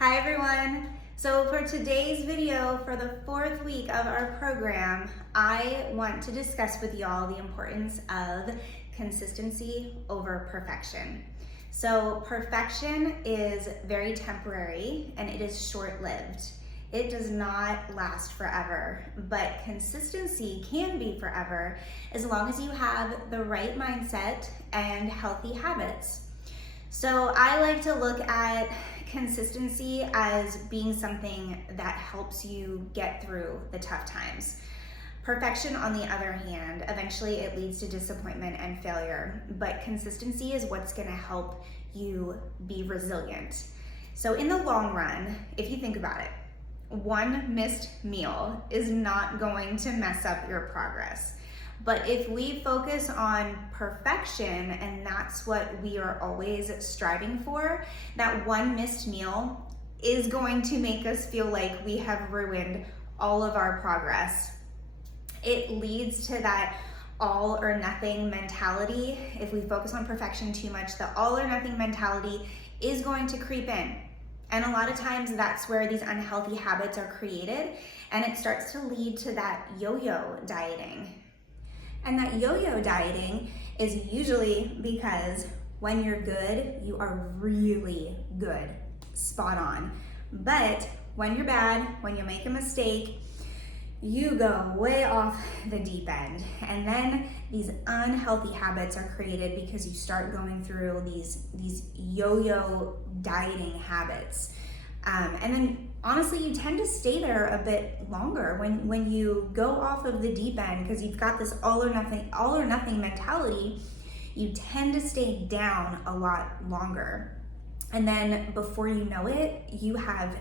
Hi everyone. So for today's video, for the fourth week of our program, I want to discuss with y'all the importance of consistency over perfection. So perfection is very temporary and it is short-lived. It does not last forever, but consistency can be forever as long as you have the right mindset and healthy habits. So I like to look at consistency as being something that helps you get through the tough times. Perfection, on the other hand, eventually it leads to disappointment and failure, but consistency is what's gonna help you be resilient. So in the long run, if you think about it, one missed meal is not going to mess up your progress. But if we focus on perfection, and that's what we are always striving for, that one missed meal is going to make us feel like we have ruined all of our progress. It leads to that all or nothing mentality. If we focus on perfection too much, the all or nothing mentality is going to creep in. And a lot of times that's where these unhealthy habits are created, and it starts to lead to that yo-yo dieting. And that yo-yo dieting is usually because when you're good, you are really good, spot on. But when you're bad, when you make a mistake, you go way off the deep end. And then these unhealthy habits are created because you start going through these yo-yo dieting habits. And then honestly, you tend to stay there a bit longer when you go off of the deep end, because you've got this all or nothing mentality. You tend to stay down a lot longer. And then before you know it, you have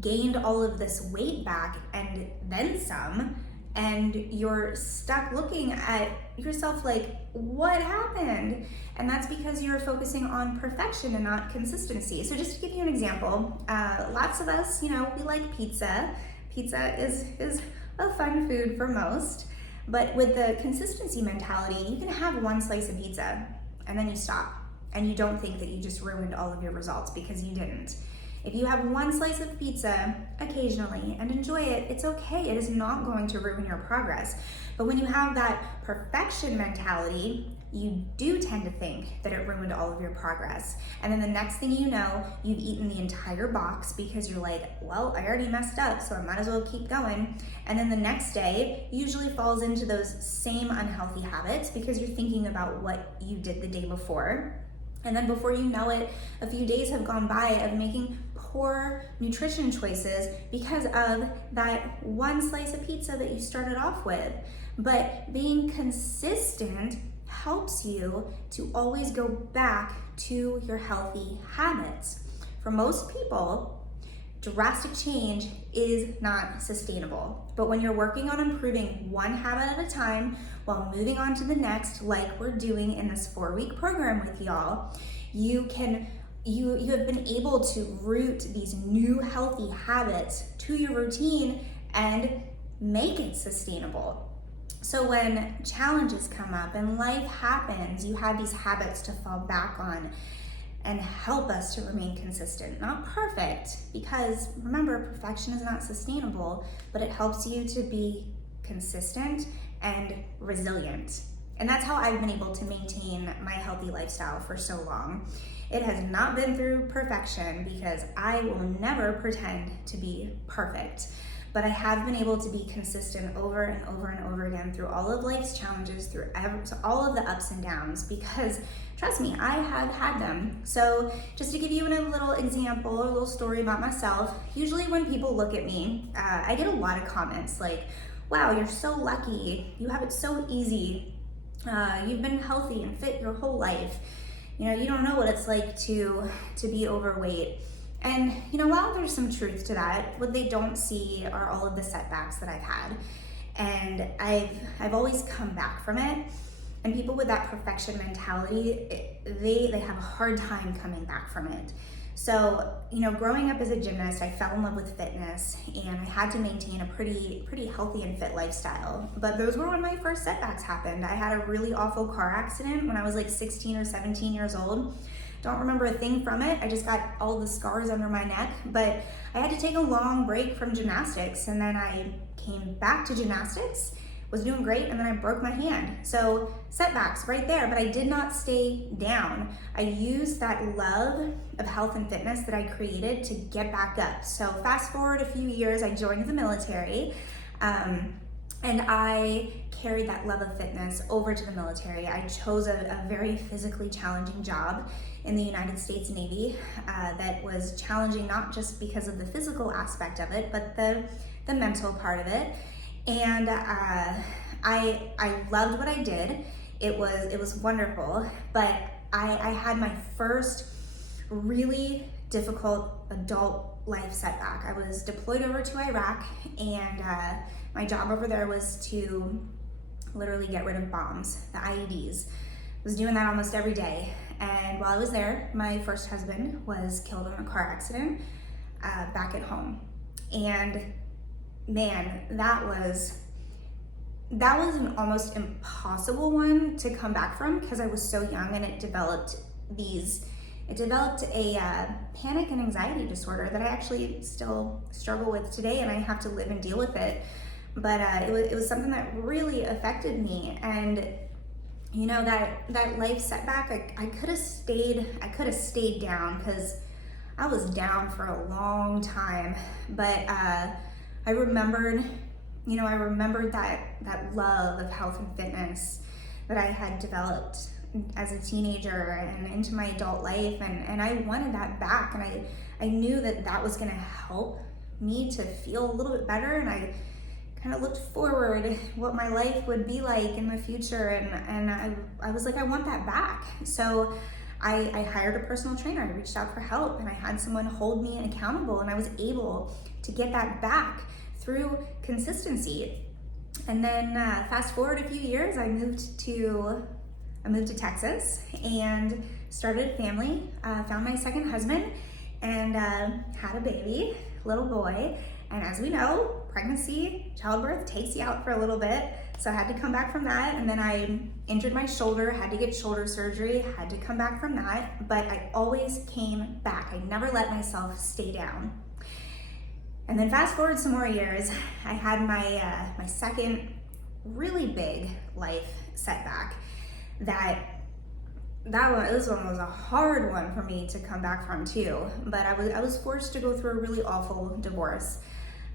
gained all of this weight back and then some, and you're stuck looking at yourself like, what happened? And that's because you're focusing on perfection and not consistency. So just to give you an example, lots of us, we like pizza. Pizza is a fun food for most, but with the consistency mentality, you can have one slice of pizza and then you stop and you don't think that you just ruined all of your results, because you didn't. If you have one slice of pizza occasionally and enjoy it, it's okay. It is not going to ruin your progress. But when you have that perfection mentality, you do tend to think that it ruined all of your progress. And then the next thing you know, you've eaten the entire box because you're like, well, I already messed up, so I might as well keep going. And then the next day usually falls into those same unhealthy habits because you're thinking about what you did the day before. And then before you know it, a few days have gone by of making poor nutrition choices because of that one slice of pizza that you started off with. But being consistent helps you to always go back to your healthy habits. For most people, drastic change is not sustainable. But when you're working on improving one habit at a time while moving on to the next, like we're doing in this 4-week program with y'all, you have been able to root these new healthy habits to your routine and make it sustainable. So when challenges come up and life happens, you have these habits to fall back on and help us to remain consistent. Not perfect, because remember, perfection is not sustainable, but it helps you to be consistent and resilient. And that's how I've been able to maintain my healthy lifestyle for so long. It has not been through perfection, because I will never pretend to be perfect. But I have been able to be consistent over and over and over again through all of life's challenges, through all of the ups and downs, because trust me, I have had them. So just to give you a little example, a little story about myself, usually when people look at me, I get a lot of comments like, wow, you're so lucky, you have it so easy, you've been healthy and fit your whole life. You don't know what it's like to be overweight. And while there's some truth to that, what they don't see are all of the setbacks that I've had. And I've always come back from it. And people with that perfection mentality, they have a hard time coming back from it. So, growing up as a gymnast, I fell in love with fitness, and I had to maintain a pretty healthy and fit lifestyle. But those were when my first setbacks happened. I had a really awful car accident when I was like 16 or 17 years old. don't remember a thing from it. I just got all the scars under my neck, but I had to take a long break from gymnastics, and then I came back to gymnastics, was doing great, and then I broke my hand. So setbacks right there, but I did not stay down. I used that love of health and fitness that I created to get back up. So fast forward a few years, I joined the military, and I carried that love of fitness over to the military. I chose a very physically challenging job in the United States Navy that was challenging not just because of the physical aspect of it, but the mental part of it. And I loved what I did. It was wonderful, but I had my first really difficult adult life setback. I was deployed over to Iraq, and my job over there was to literally get rid of bombs, the IEDs. I was doing that almost every day. And while I was there, my first husband was killed in a car accident back at home. And man, that was an almost impossible one to come back from, because I was so young, and it developed a panic and anxiety disorder that I actually still struggle with today, and I have to live and deal with it. But it was something that really affected me. And you know, that life setback, I could have stayed down, because I was down for a long time. But I remembered that love of health and fitness that I had developed as a teenager and into my adult life, and I wanted that back, and I knew that was going to help me to feel a little bit better. And I kind of looked forward what my life would be like in the future, and I was like, I want that back. So I hired a personal trainer. I reached out for help, and I had someone hold me accountable, and I was able to get that back through consistency. And then fast forward a few years, I moved to Texas and started a family, found my second husband, and had a baby, little boy. And as we know, pregnancy, childbirth takes you out for a little bit. So I had to come back from that. And then I injured my shoulder, had to get shoulder surgery, had to come back from that. But I always came back. I never let myself stay down. And then fast forward some more years, I had my second really big life setback. This one was a hard one for me to come back from too. But I was forced to go through a really awful divorce.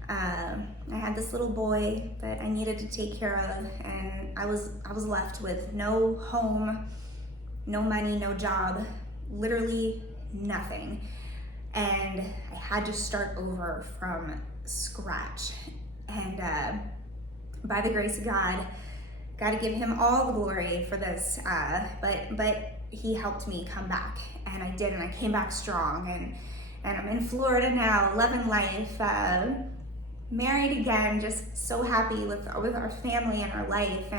I had this little boy that I needed to take care of, and I was left with no home, no money, no job, literally nothing. And I had to start over from scratch. And by the grace of God, got to give him all the glory for this. But he helped me come back, and I did, and I came back strong. And I'm in Florida now, loving life, married again, just so happy with our family and our life.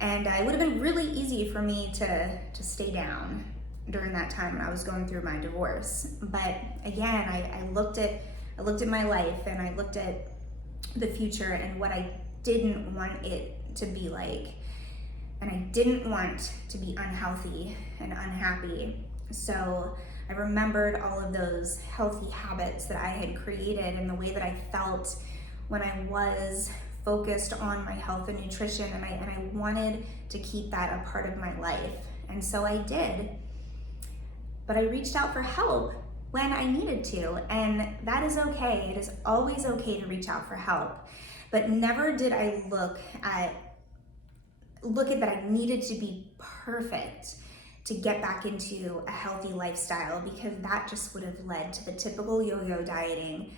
And it would have been really easy for me to stay down during that time when I was going through my divorce. But again, I looked at my life, and I looked at the future and what I didn't want it to be like. And I didn't want to be unhealthy and unhappy. So I remembered all of those healthy habits that I had created, and the way that I felt when I was focused on my health and nutrition, and I wanted to keep that a part of my life. And so I did. But I reached out for help when I needed to, and that is okay. It is always okay to reach out for help. But never did I look at that I needed to be perfect to get back into a healthy lifestyle, because that just would have led to the typical yo-yo dieting.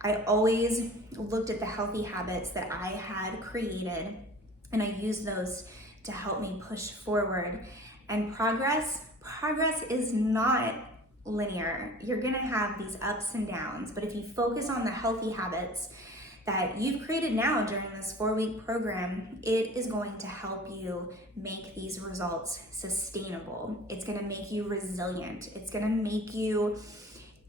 I always looked at the healthy habits that I had created, and I used those to help me push forward. And progress is not linear. You're gonna have these ups and downs, but if you focus on the healthy habits that you've created now during this 4-week program, it is going to help you make these results sustainable. It's gonna make you resilient. It's gonna make you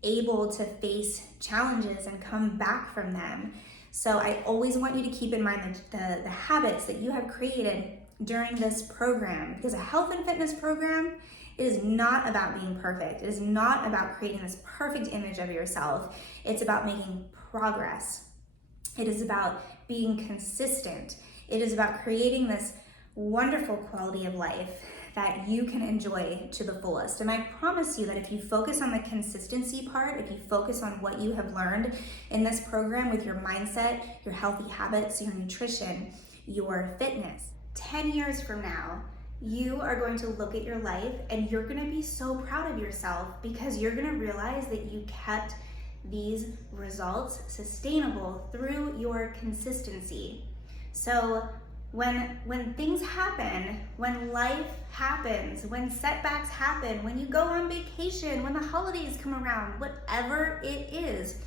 able to face challenges and come back from them. So I always want you to keep in mind the habits that you have created during this program, because a health and fitness program It is not about being perfect. It is not about creating this perfect image of yourself. It's about making progress. It is about being consistent. It is about creating this wonderful quality of life that you can enjoy to the fullest. And I promise you that if you focus on the consistency part, if you focus on what you have learned in this program with your mindset, your healthy habits, your nutrition, your fitness, 10 years from now, you are going to look at your life and you're gonna be so proud of yourself because you're gonna realize that you kept these results sustainable through your consistency. So when things happen, when life happens, when setbacks happen, when you go on vacation, when the holidays come around, whatever it is,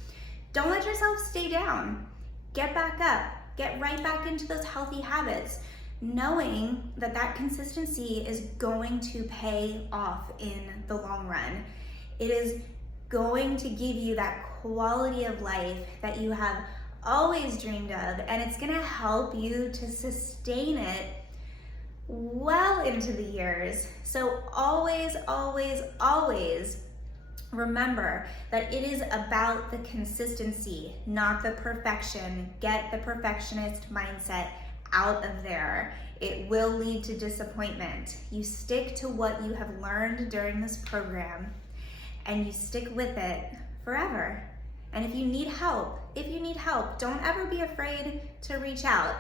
don't let yourself stay down. Get back up, get right back into those healthy habits, knowing that that consistency is going to pay off in the long run. It is going to give you that quality of life that you have always dreamed of, and it's gonna help you to sustain it well into the years. So always, always, always remember that it is about the consistency, not the perfection. Get the perfectionist mindset out of there. It will lead to disappointment. You stick to what you have learned during this program and you stick with it forever. And if you need help, don't ever be afraid to reach out.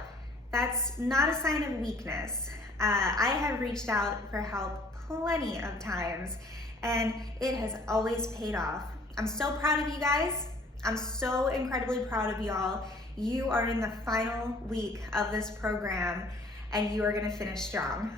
That's not a sign of weakness. I have reached out for help plenty of times and it has always paid off. I'm so proud of you guys. I'm so incredibly proud of y'all. You are in the final week of this program and you are gonna finish strong.